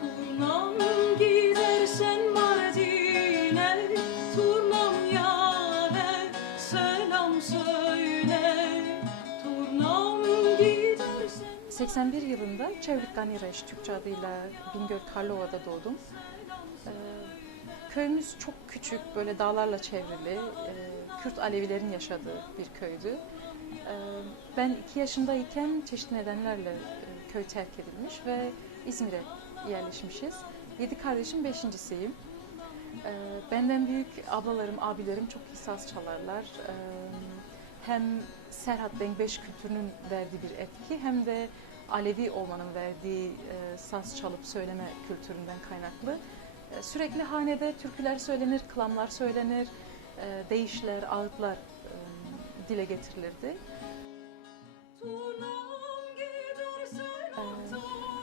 Turnam gidersen Mardin'e, turnam yâre selam söyle. Turnam gidersen... 81 yılında Çevrik Ganireş, Türkçe adıyla Bingöl Karlova'da doğdum. Köyümüz çok küçük, böyle dağlarla çevrili, Kürt Alevilerin yaşadığı bir köydü. Ben 2 yaşındayken çeşitli nedenlerle köy terk edilmiş ve İzmir'e yerleşmişiz. 7 kardeşim 5.'siyim. Benden büyük ablalarım, abilerim çok iyi saz çalarlar. Hem Serhat Dengbeş kültürünün verdiği bir etki hem de Alevi olmanın verdiği saz çalıp söyleme kültüründen kaynaklı. Sürekli hanede türküler söylenir, kılamlar söylenir, deyişler, ağıtlar dile getirilirdi.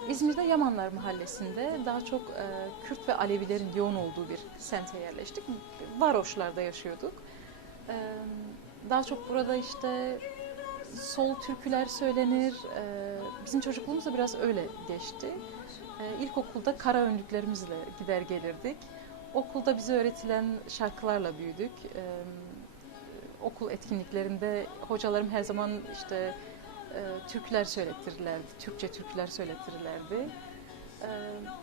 İzmir'de Yamanlar Mahallesi'nde daha çok Kürt ve Alevilerin yoğun olduğu bir semte yerleştik. Varoşlar'da yaşıyorduk. Daha çok burada işte sol türküler söylenir. Bizim çocukluğumuz da biraz öyle geçti. İlkokulda kara önlüklerimizle gider gelirdik. Okulda bize öğretilen şarkılarla büyüdük. Okul etkinliklerinde hocalarım her zaman işte türküler söylettirirlerdi, Türkçe türküler söylettirirlerdi.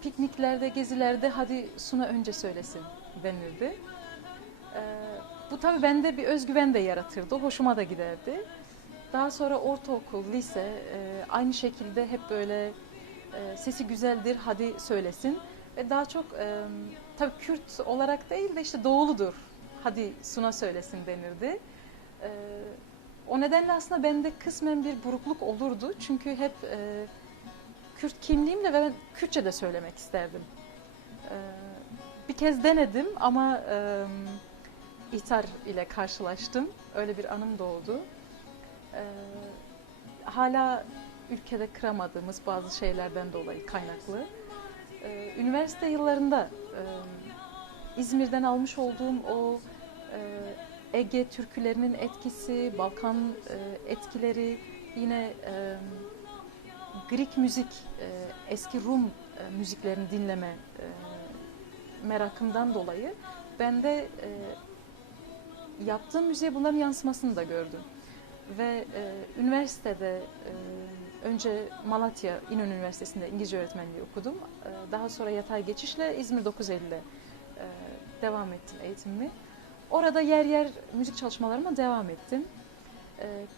Pikniklerde, gezilerde hadi Suna önce söylesin denirdi. Bu tabii bende bir özgüven de yaratırdı, hoşuma da giderdi. Daha sonra ortaokul, lise aynı şekilde hep böyle sesi güzeldir, hadi söylesin. Ve daha çok tabii Kürt olarak değil de işte doğuludur, hadi Suna söylesin denirdi. O nedenle aslında bende kısmen bir burukluk olurdu. Çünkü hep Kürt kimliğimle ve ben Kürtçe de söylemek isterdim. Bir kez denedim ama ihtar ile karşılaştım. Öyle bir anım doğdu. Hala ülkede kıramadığımız bazı şeylerden dolayı kaynaklı. Üniversite yıllarında İzmir'den almış olduğum o Ege türkülerinin etkisi, Balkan etkileri, yine Greek müzik, eski Rum müziklerini dinleme merakımdan dolayı ben de yaptığım müziğe bunların yansımasını da gördüm. Ve üniversitede önce Malatya İnönü Üniversitesi'nde İngilizce öğretmenliği okudum. Daha sonra yatay geçişle İzmir 950'de devam ettim eğitimimi. Orada yer yer müzik çalışmalarıma devam ettim.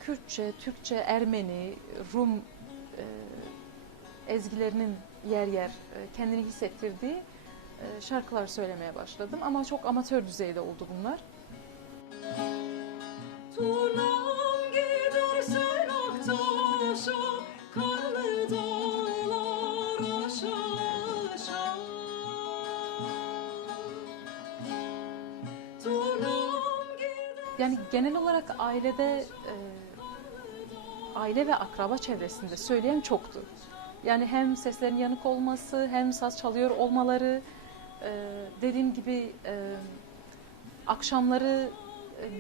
Kürtçe, Türkçe, Ermeni, Rum ezgilerinin yer yer kendini hissettirdiği şarkılar söylemeye başladım. Ama çok amatör düzeyde oldu bunlar. Turnam gidersen Aktaş'a, karlı dağlar aşağı aşağı. Yani genel olarak ailede, aile ve akraba çevresinde söyleyen çoktu. Yani hem seslerin yanık olması, hem saz çalıyor olmaları, dediğim gibi akşamları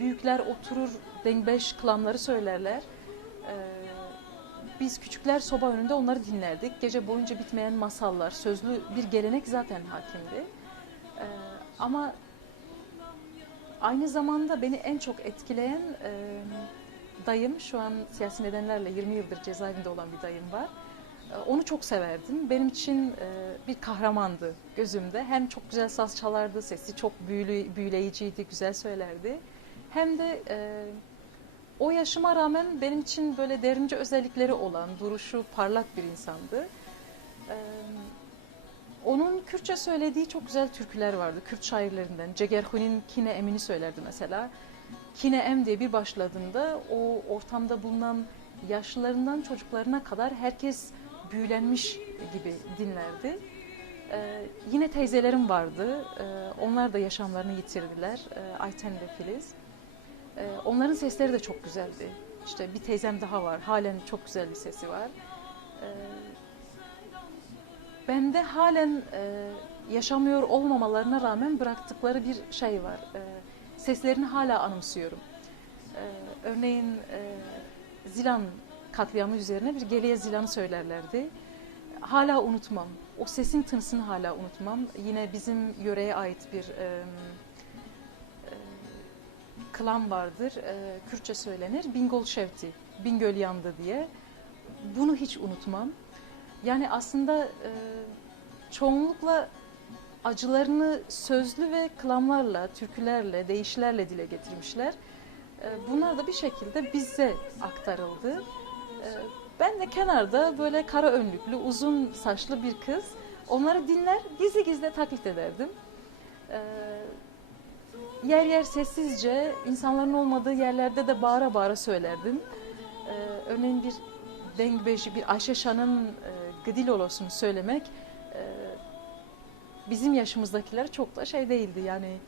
büyükler oturur, dengbeş kılamları söylerler. Biz küçükler soba önünde onları dinlerdik. Gece boyunca bitmeyen masallar, sözlü bir gelenek zaten hakimdi. Ama aynı zamanda beni en çok etkileyen dayım, şu an siyasi nedenlerle 20 yıldır cezaevinde olan bir dayım var. Onu çok severdim. Benim için bir kahramandı gözümde. Hem çok güzel saz çalardı, sesi çok büyüleyiciydi, güzel söylerdi. Hem de o yaşıma rağmen benim için böyle derince özellikleri olan, duruşu parlak bir insandı. Onun Kürtçe söylediği çok güzel türküler vardı, Kürt şairlerinden. Cegerhun'in Kine Emini söylerdi mesela. Kine Em diye bir başladığında o ortamda bulunan yaşlılarından çocuklarına kadar herkes büyülenmiş gibi dinlerdi. Yine teyzelerim vardı, onlar da yaşamlarını yitirdiler, Ayten ve Filiz. Onların sesleri de çok güzeldi. İşte bir teyzem daha var, halen çok güzel bir sesi var. Bende halen yaşamıyor olmamalarına rağmen bıraktıkları bir şey var. Seslerini hala anımsıyorum. Örneğin Zilan katliamı üzerine bir Geliye Zilan'ı söylerlerdi. Hala unutmam. O sesin tınısını hala unutmam. Yine bizim yöreye ait bir klan vardır. Kürtçe söylenir. Bingöl Şevti, Bingöl yandı diye. Bunu hiç unutmam. Yani aslında çoğunlukla acılarını sözlü ve klamlarla, türkülerle, deyişlerle dile getirmişler. Bunlar da bir şekilde bize aktarıldı. Ben de kenarda böyle kara önlüklü, uzun saçlı bir kız onları dinler, gizli gizli taklit ederdim. Yer yer sessizce, insanların olmadığı yerlerde de bağıra bağıra söylerdim. Örneğin bir Dengbeji, bir Ayşe Şan'ın Gıdilolos'unu söylemek bizim yaşımızdakiler çok da şey değildi. Yani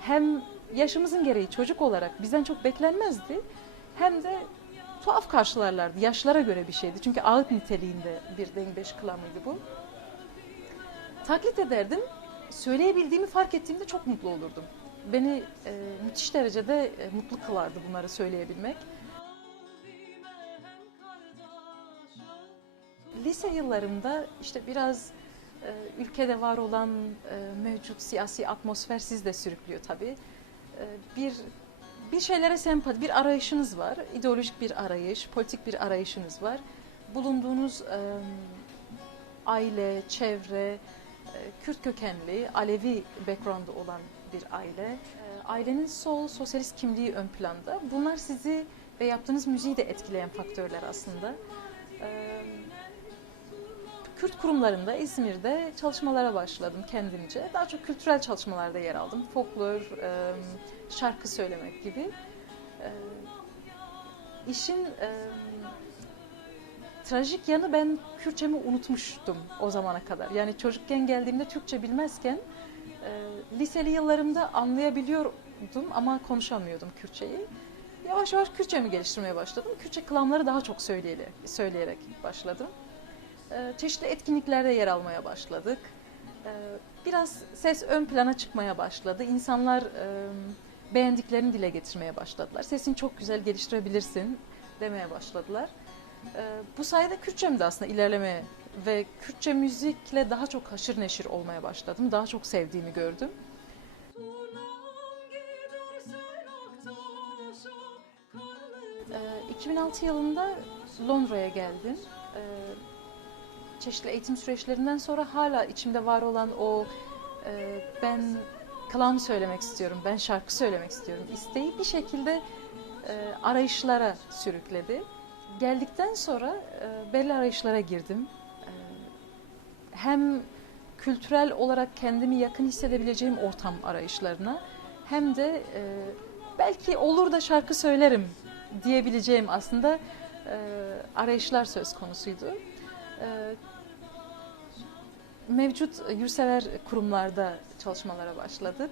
hem yaşımızın gereği çocuk olarak bizden çok beklenmezdi, hem de tuhaf karşılarlardı. Yaşlara göre bir şeydi. Çünkü ağıt niteliğinde bir Dengbeş kılamıydı bu. Taklit ederdim. Söyleyebildiğimi fark ettiğimde çok mutlu olurdum. Beni müthiş derecede mutlu kılardı bunları söyleyebilmek. Lise yıllarımda işte biraz ülkede var olan mevcut siyasi atmosfer sizi de sürüklüyor tabii. Bir şeylere sempati, bir arayışınız var. İdeolojik bir arayış, politik bir arayışınız var. Bulunduğunuz aile, çevre, Kürt kökenli, Alevi background'u olan bir aile. Ailenin sol, sosyalist kimliği ön planda. Bunlar sizi ve yaptığınız müziği de etkileyen faktörler aslında. Kürt kurumlarında İzmir'de çalışmalara başladım kendimce. Daha çok kültürel çalışmalarda yer aldım. Folklor, şarkı söylemek gibi. İşin trajik yanı, ben Kürtçemi unutmuştum o zamana kadar. Yani çocukken geldiğimde Türkçe bilmezken liseli yıllarımda anlayabiliyordum ama konuşamıyordum Kürtçeyi. Yavaş yavaş Kürtçemi geliştirmeye başladım. Kürtçe kılamları daha çok söyleyerek başladım. Çeşitli etkinliklerde yer almaya başladık. Biraz ses ön plana çıkmaya başladı. İnsanlar beğendiklerini dile getirmeye başladılar. Sesini çok güzel geliştirebilirsin demeye başladılar. Bu sayede Kürtçem de aslında ilerlemeye ve Kürtçe müzikle daha çok haşır neşir olmaya başladım. Daha çok sevdiğimi gördüm. 2006 yılında Londra'ya geldim. Çeşitli eğitim süreçlerinden sonra hala içimde var olan o ben klam söylemek istiyorum, ben şarkı söylemek istiyorum isteği bir şekilde arayışlara sürükledi. Geldikten sonra belli arayışlara girdim. Hem kültürel olarak kendimi yakın hissedebileceğim ortam arayışlarına, hem de belki olur da şarkı söylerim diyebileceğim aslında arayışlar söz konusuydu. Mevcut yurtsever kurumlarda çalışmalara başladık.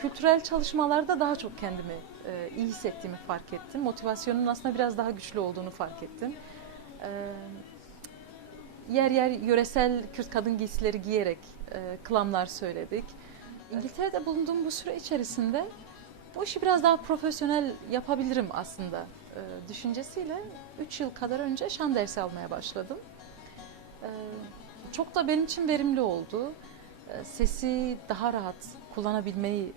Kültürel çalışmalarda daha çok kendimi iyi hissettiğimi fark ettim. Motivasyonun aslında biraz daha güçlü olduğunu fark ettim. Yer yer yöresel Kürt kadın giysileri giyerek klamlar söyledik. İngiltere'de bulunduğum bu süre içerisinde bu işi biraz daha profesyonel yapabilirim aslında düşüncesiyle 3 yıl kadar önce şan dersi almaya başladım. Çok da benim için verimli oldu. Sesi daha rahat kullanabilmeyi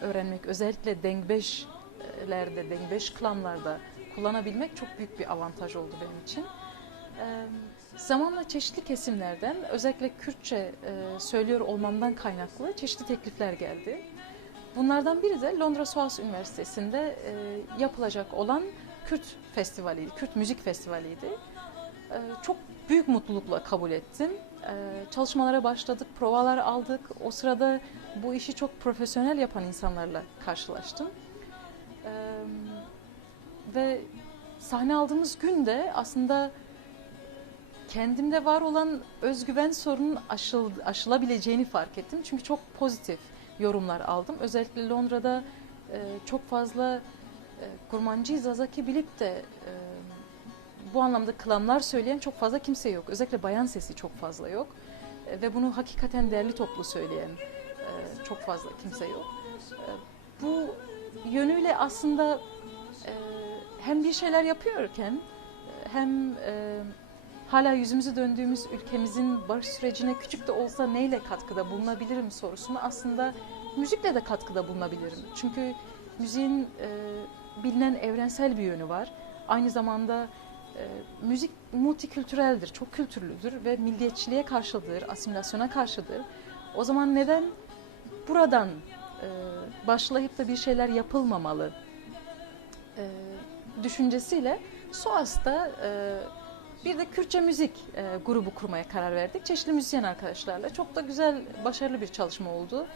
öğrenmek, özellikle dengbeşlerde, dengbeş klanlarda kullanabilmek çok büyük bir avantaj oldu benim için. Zamanla çeşitli kesimlerden, özellikle Kürtçe söylüyor olmamdan kaynaklı çeşitli teklifler geldi. Bunlardan biri de Londra South Üniversitesi'nde yapılacak olan Kürt Festivali'ydi, Kürt Müzik Festivali'ydi. Çok büyük mutlulukla kabul ettim. Çalışmalara başladık, provalar aldık. O sırada bu işi çok profesyonel yapan insanlarla karşılaştım. Ve sahne aldığımız gün de aslında kendimde var olan özgüven sorunun aşılabileceğini fark ettim. Çünkü çok pozitif yorumlar aldım. Özellikle Londra'da çok fazla Kurmancı Zazaki bilip de bu anlamda klamlar söyleyen çok fazla kimse yok. Özellikle bayan sesi çok fazla yok. Ve bunu hakikaten derli toplu söyleyen çok fazla kimse yok. Bu yönüyle aslında hem bir şeyler yapıyorken hem hala yüzümüzü döndüğümüz ülkemizin barış sürecine küçük de olsa neyle katkıda bulunabilirim sorusunu aslında müzikle de katkıda bulunabilirim. Çünkü müziğin bilinen evrensel bir yönü var. Aynı zamanda müzik multikültüreldir, çok kültürlüdür ve milliyetçiliğe karşıdır, asimilasyona karşıdır. O zaman neden buradan başlayıp da bir şeyler yapılmamalı düşüncesiyle SOAS'ta bir de Kürtçe müzik grubu kurmaya karar verdik. Çeşitli müzisyen arkadaşlarla. Çok da güzel, başarılı bir çalışma oldu.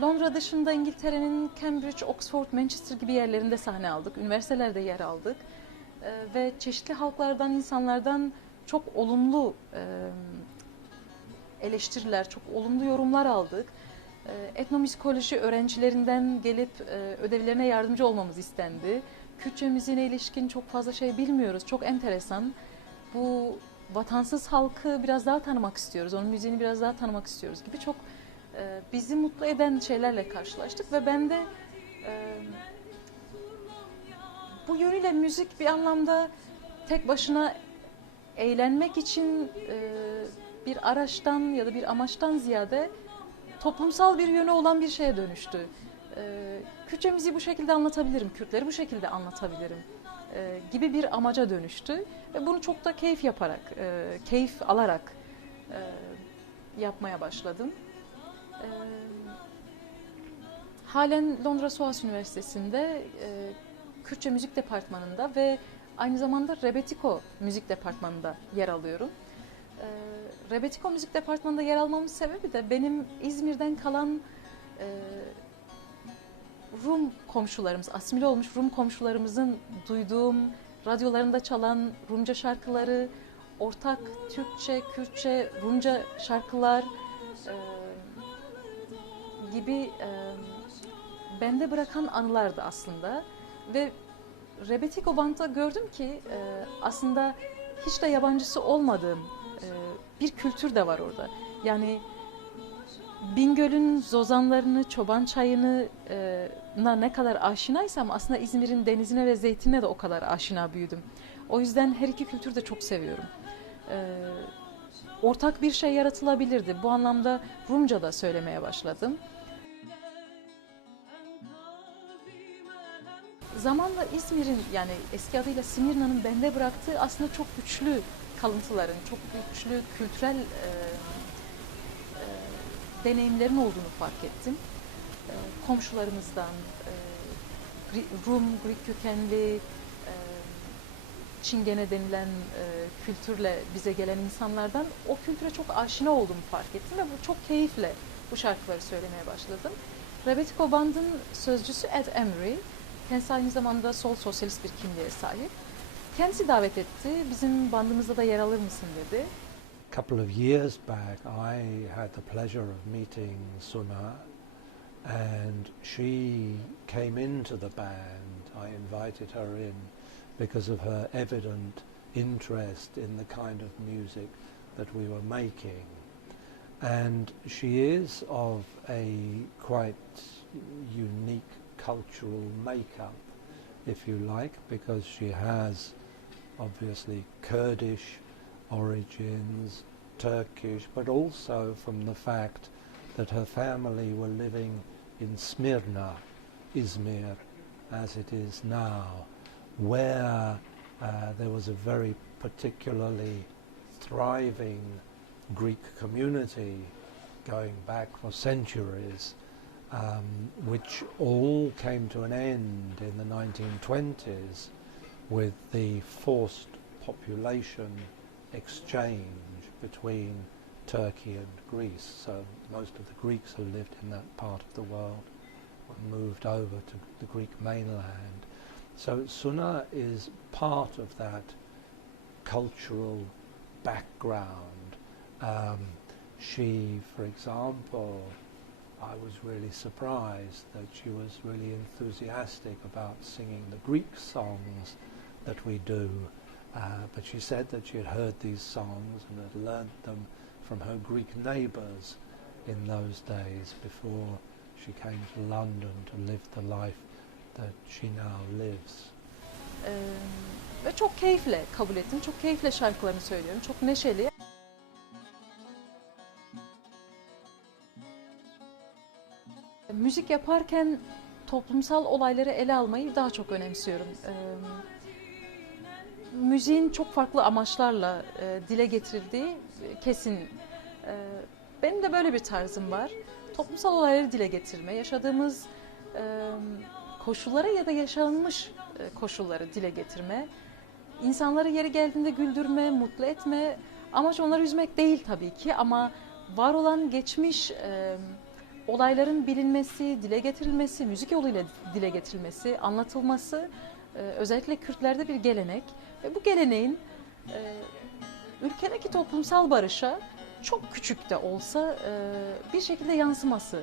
Londra dışında İngiltere'nin Cambridge, Oxford, Manchester gibi yerlerinde sahne aldık. Üniversitelerde yer aldık. Ve çeşitli halklardan, insanlardan çok olumlu eleştiriler, çok olumlu yorumlar aldık. Etnomüzikoloji öğrencilerinden gelip ödevlerine yardımcı olmamız istendi. Kürtçe müziğine ilişkin çok fazla şey bilmiyoruz. Çok enteresan. Bu vatansız halkı biraz daha tanımak istiyoruz. Onun müziğini biraz daha tanımak istiyoruz gibi çok bizi mutlu eden şeylerle karşılaştık ve ben de bu yönüyle müzik bir anlamda tek başına eğlenmek için bir araçtan ya da bir amaçtan ziyade toplumsal bir yönü olan bir şeye dönüştü. Kürtçe müziği bu şekilde anlatabilirim, Kürtleri bu şekilde anlatabilirim gibi bir amaca dönüştü. Ve bunu çok da keyif yaparak, keyif alarak yapmaya başladım. Halen Londra SOAS Üniversitesi'nde Kürtçe Müzik Departmanı'nda ve aynı zamanda Rebetiko Müzik Departmanı'nda yer alıyorum. Rebetiko Müzik Departmanı'nda yer almamın sebebi de benim İzmir'den kalan Rum komşularımız, asimile olmuş Rum komşularımızın duyduğum, radyolarında çalan Rumca şarkıları, ortak Türkçe, Kürtçe, Rumca şarkılar gibi bende bırakan anılardı aslında. Ve Rebetiko Band'da gördüm ki aslında hiç de yabancısı olmadığım bir kültür de var orada. Yani Bingöl'ün zozanlarını, çoban çayını ne kadar aşinaysam aslında İzmir'in denizine ve zeytinine de o kadar aşina büyüdüm. O yüzden her iki kültürü de çok seviyorum. Ortak bir şey yaratılabilirdi. Bu anlamda Rumca da söylemeye başladım. Zamanla İzmir'in, yani eski adıyla Simirna'nın bende bıraktığı aslında çok güçlü kalıntıların, çok güçlü kültürel deneyimlerin olduğunu fark ettim. Komşularımızdan, Rum, Greek kökenli, Çingene denilen kültürle bize gelen insanlardan o kültüre çok aşina olduğumu fark ettim ve bu çok keyifle bu şarkıları söylemeye başladım. Rebetiko Band'ın sözcüsü Ed Emery. Kendisi aynı zamanda sol sosyalist bir kimliğe sahip. Kendisi davet etti. Bizim bandımızda da yer alır mısın dedi. A couple of years back, I had the pleasure of meeting Suna, and she came into the band. I invited her in because of her evident interest in the kind of music that we were making. And she is of a quite unique cultural makeup, if you like, because she has obviously Kurdish origins, Turkish, but also from the fact that her family were living in Smyrna, Izmir, as it is now, where there was a very particularly thriving Greek community going back for centuries, which all came to an end in the 1920s with the forced population exchange between Turkey and Greece. So most of the Greeks who lived in that part of the world were moved over to the Greek mainland. So Suna is part of that cultural background. She, for example, I was really surprised that she was really enthusiastic about singing the Greek songs that we do. But she said that she had heard these songs and had learnt them from her Greek neighbours in those days before she came to London to live the life that she now lives. Ve çok keyifle kabul ettim. Çok keyifle şarkılarını söylüyorum. Çok neşeli. Müzik yaparken toplumsal olayları ele almayı daha çok önemsiyorum. Müziğin çok farklı amaçlarla dile getirildiği kesin. Benim de böyle bir tarzım var. Toplumsal olayları dile getirme, yaşadığımız koşullara ya da yaşanmış koşulları dile getirme, insanları yeri geldiğinde güldürme, mutlu etme. Amaç onları üzmek değil tabii ki ama var olan geçmiş olayların bilinmesi, dile getirilmesi, müzik yoluyla dile getirilmesi, anlatılması özellikle Kürtlerde bir gelenek ve bu geleneğin ülkedeki toplumsal barışa çok küçük de olsa bir şekilde yansıması.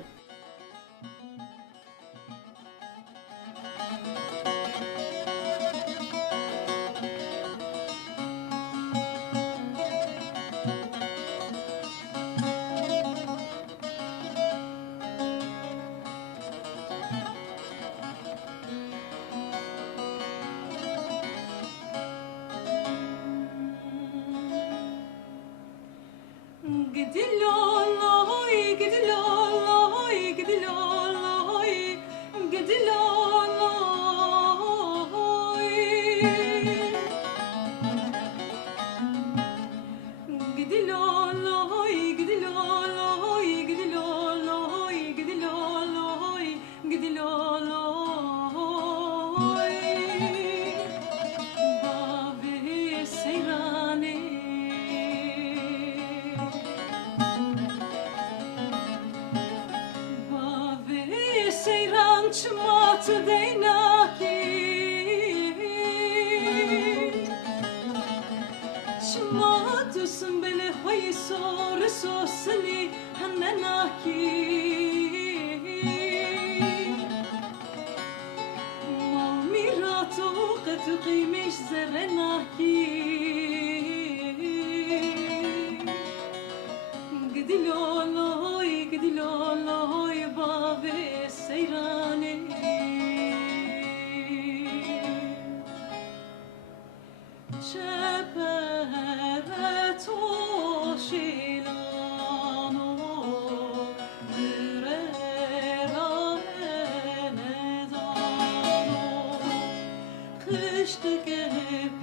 Kıştık hep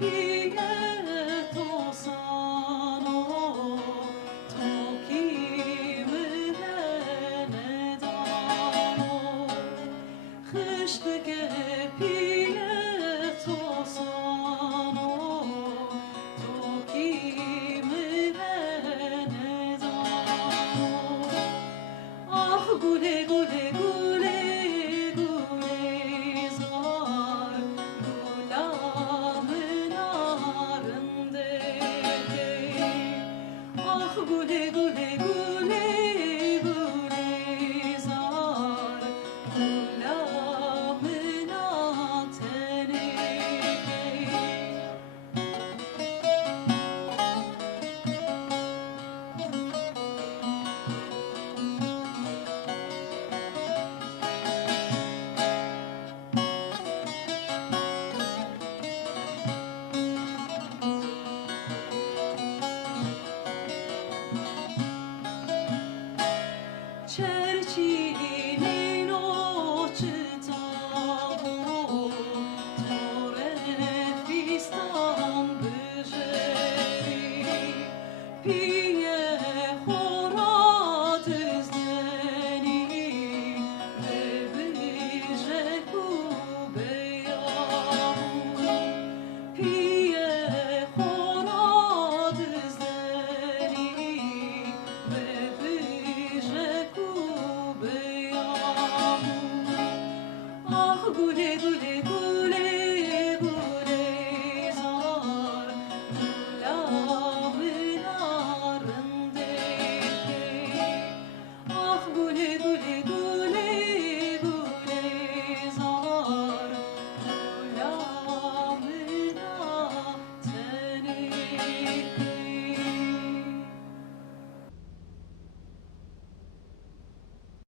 olsa